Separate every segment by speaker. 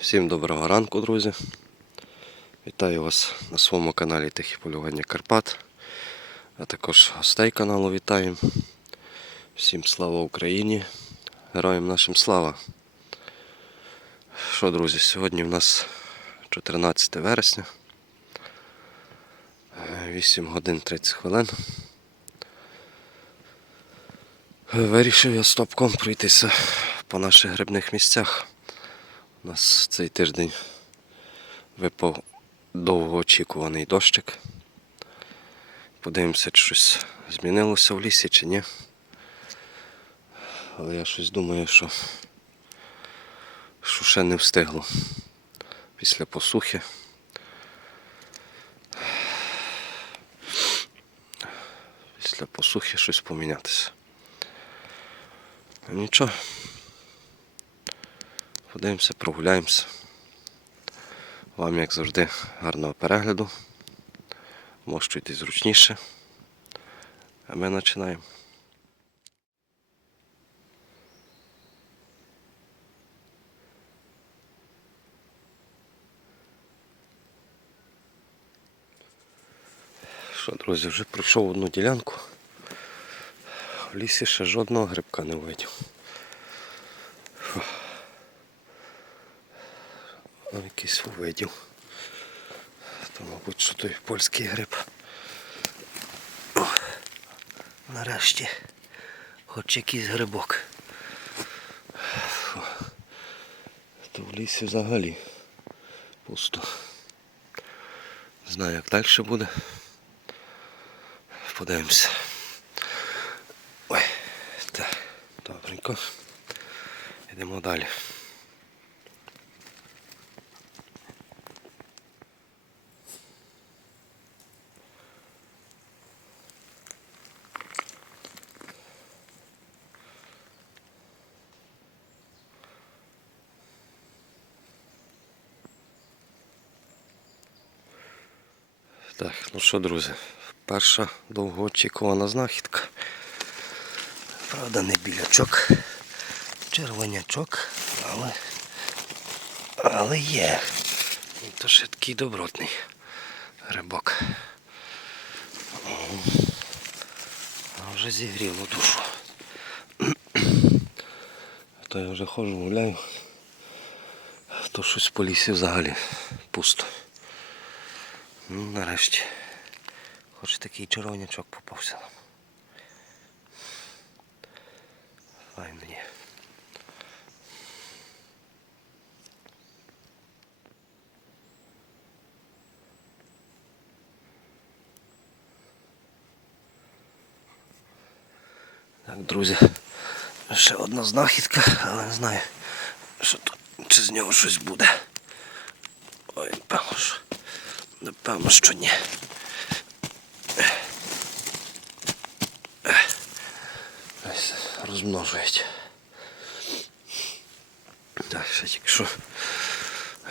Speaker 1: Всім доброго ранку, друзі. Вітаю вас на своєму каналі Тихі полювання Карпат, а також гостей каналу вітаю. Всім слава Україні, героям нашим слава. Що, друзі, сьогодні в нас 14 вересня, Е, 8 годин 30 хвилин. Вирішив я стопком пройтися по наших грибних місцях. У нас цей тиждень випав довгоочікуваний дощик. Подивимося, чи щось змінилося в лісі чи ні. Але я щось думаю, що, що ще не встигло після посухи. Після посухи щось помінятися. Нічого. Подивимося, прогуляємося. Вам, як завжди, гарного перегляду. Мощуйтесь зручніше. А ми починаємо. Що, друзі, вже пройшов одну ділянку. В лісі ще жодного грибка не увидів. Якийсь увидів. То, мабуть, що той польський гриб. О, нарешті хоч якийсь грибок. Фу. То в лісі взагалі пусто. Не знаю, як далі буде. Подивимося. Ой, так, добренько. Йдемо далі. Так, ну що, друзі, перша довгоочікувана знахідка. Правда, не білячок, червонячок, але, але є. І то ще такий добротний. А вже зігріло душу. То я вже ходжу, гуляю. а То щось по лісі взагалі пусто. Ну, нарешті. Хоч такий червонячок попався нам. Файно є. Так, друзі, ще одна знахідка, але не знаю, що тут, чи з нього щось буде. Ой, напевно, що. Напевно, що ні. Ось розмножують. Так, ще тільки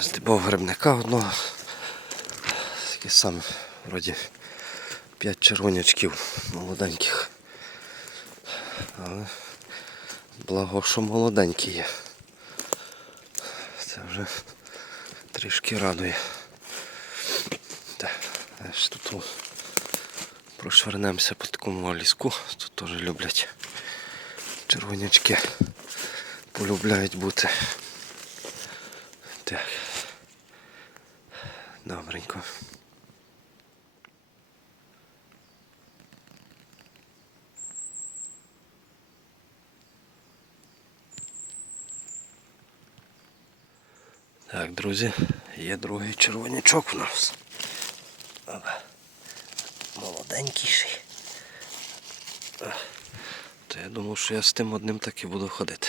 Speaker 1: здибав грибника одного. Такі саме, вроді, п'ять червонячків молоденьких. Але благо, що молоденькі є. Це вже трішки радує. Так, тут прошвернемося по такому ліску. Тут теж люблять червонячки. Полюбляють бути. Так. Добренько. Так, друзі, є другий червонячок у нас. Опа. То я думав, що я з тим одним так і буду ходити.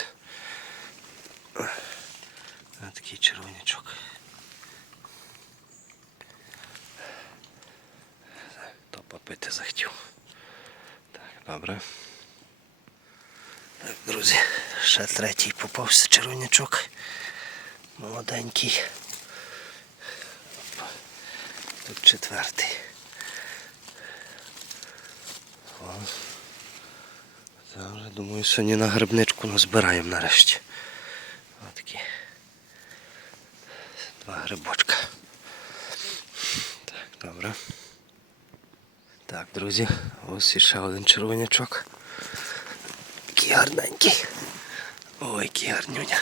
Speaker 1: А Такий червонячок. То попити захотів. Так, добре. Так, друзі, ще третій попався червонячок. Молоденький. Тут четвертий. О. Вже думаю, сьогодні на грибничку назбираємо нарешті. Отакі. Два грибочка. Так, добре. Так, друзі, ось іще один червонячок. Який гарненький. Ой, який гарнюня.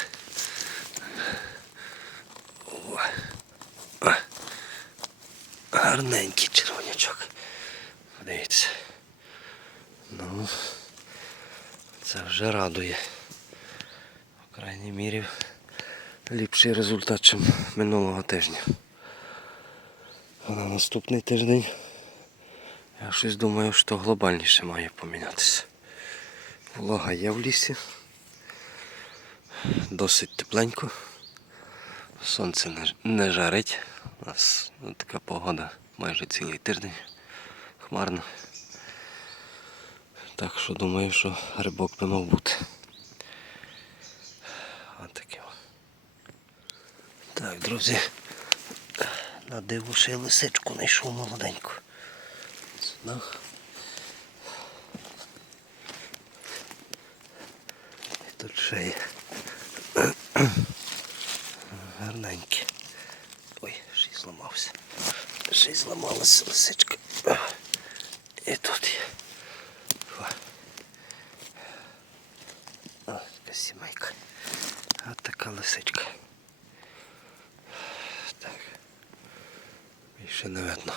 Speaker 1: О. Гарненький червонячок. Дивіться. Ну, це вже радує. В крайній мірі ліпший результат, ніж минулого тижня. А на наступний тиждень я щось думаю, що глобальніше має помінятися. Волога є в лісі. Досить тепленько. Сонце не, жарить. У нас ну, така погода майже цілий тиждень. Хмарно. Так що думаю, що грибок би мав бути. Отаке. о. Так, друзі. На диво ще й лисичку знайшов молоденьку. І тут ще є. Гарненькі. Ой, ще й зламався. Ще й зламалася лисичка. І тут є. О. О, така сімейка. А така лисичка. Так. Більше не видно.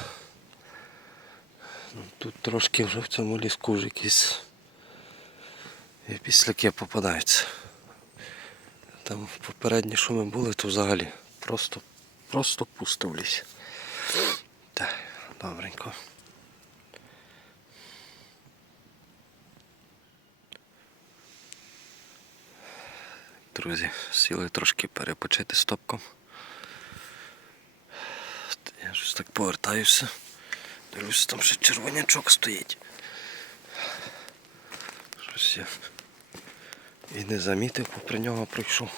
Speaker 1: Ну, тут трошки вже в цьому ліску вже якісь післяки попадаються. Там попередні, що ми були, то взагалі просто, просто пусто в лісі. Так, добренько. Друзі, сіли трошки перепочити з топком. Я щось так повертаюся. Дивлюся, там ще червонячок стоїть. Щось я і не замітив, попри нього прийшов.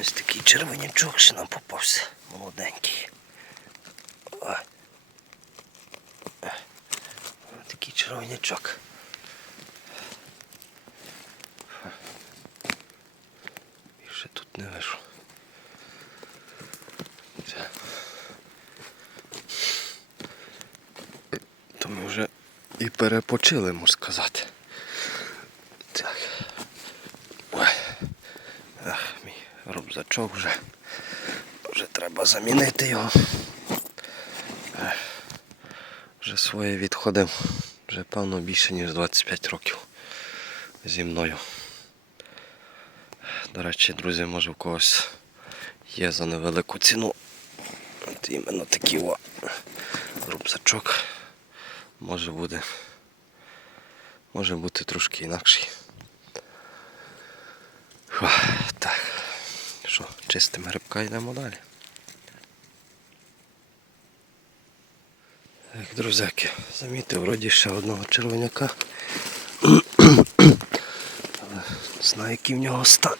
Speaker 1: Ось такий червонячок ще нам попався. Молоденький. О. О. Такий червонячок. Більше тут не вийшов. Це. То ми вже і перепочили, можна сказати. Так. Ой. Ах, мій рюкзачок вже. Вже треба замінити його. Вже своє відходив. Вже певно більше ніж 25 років зі мною. До речі, друзі, може в когось є за невелику ціну. От іменно такий о рюкзачок. Може буде. Може бути трошки інакший. Так. Що, чистимо грибка йдемо далі. Так, друзяки, замітив вроді ще одного червоняка. Але знаю, який в нього стан.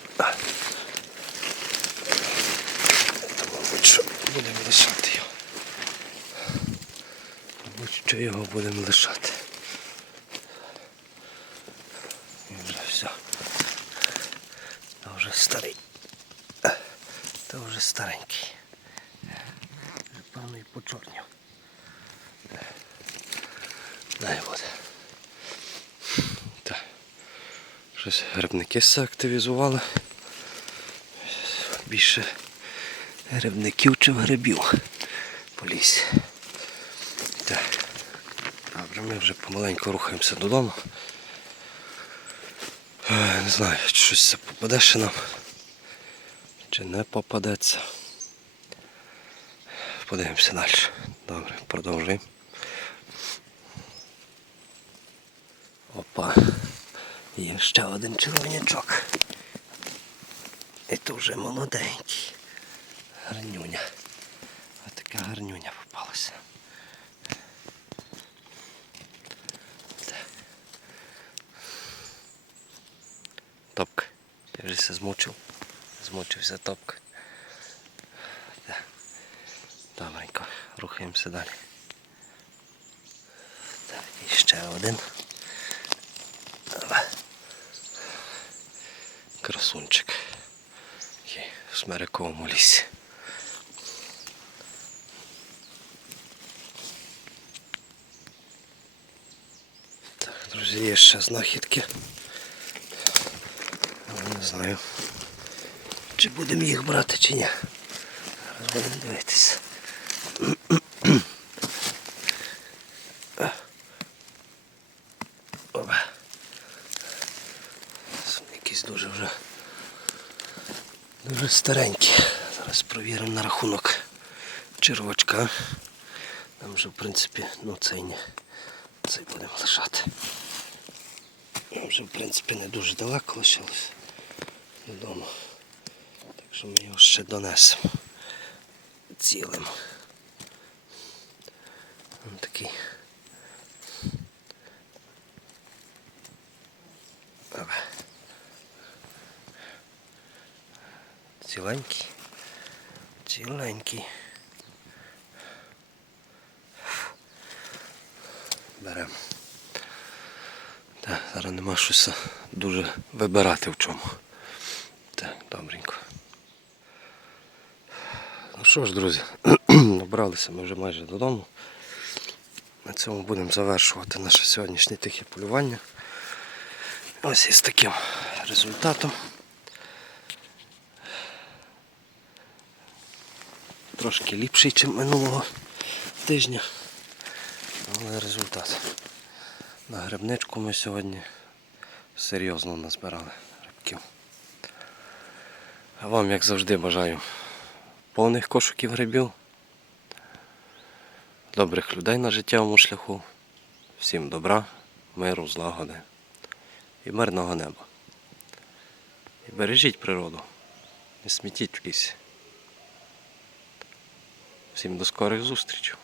Speaker 1: То, мабуть, що будемо лишати його. Мабуть, що його будемо лишати. І вже все. Та вже старий. Та вже старенький. Певно і почорнів. Дай буде. Так. Щось грибники все активізували. Більше грибників чи грибів по лісі. Так. Ми вже помаленьку рухаємося додому. Е, Не знаю, чи щось це попаде ще нам. Чи не попадеться. Подивимося далі. Добре, продовжуємо. Опа. Є ще один червонячок. І то вже молоденький. Гарнюня. Ось така гарнюня попалася. Я вже все змучив, змучився топка. Добренько, рухаємося далі. Так, і ще один. Красунчик. Є в смериковому лісі. Так, друзі, є ще знахідки. Не знаю, чи будемо їх брати, чи ні. Зараз будемо дивитися. Це Якісь дуже вже дуже старенькі. Зараз провіримо на рахунок червочка. Там вже в принципі, ну цей не. Цей будемо лишати. Нам вже в принципі не дуже далеко лишилось додому. Так що ми його ще донесемо цілим. Ось такий. Ціленький. Ціленький. Беремо. Так, зараз нема щось дуже вибирати в чому. Так, добренько. Ну що ж, друзі, добралися ми вже майже додому. На цьому будемо завершувати наше сьогоднішнє тихе полювання. Ось із таким результатом. Трошки ліпший, ніж минулого тижня. Але результат. На грибничку ми сьогодні серйозно назбирали. Вам, як завжди, бажаю повних кошиків грибів, добрих людей на життєвому шляху, всім добра, миру, злагоди і мирного неба. І бережіть природу, не смітіть в. Всім до скорих зустрічей.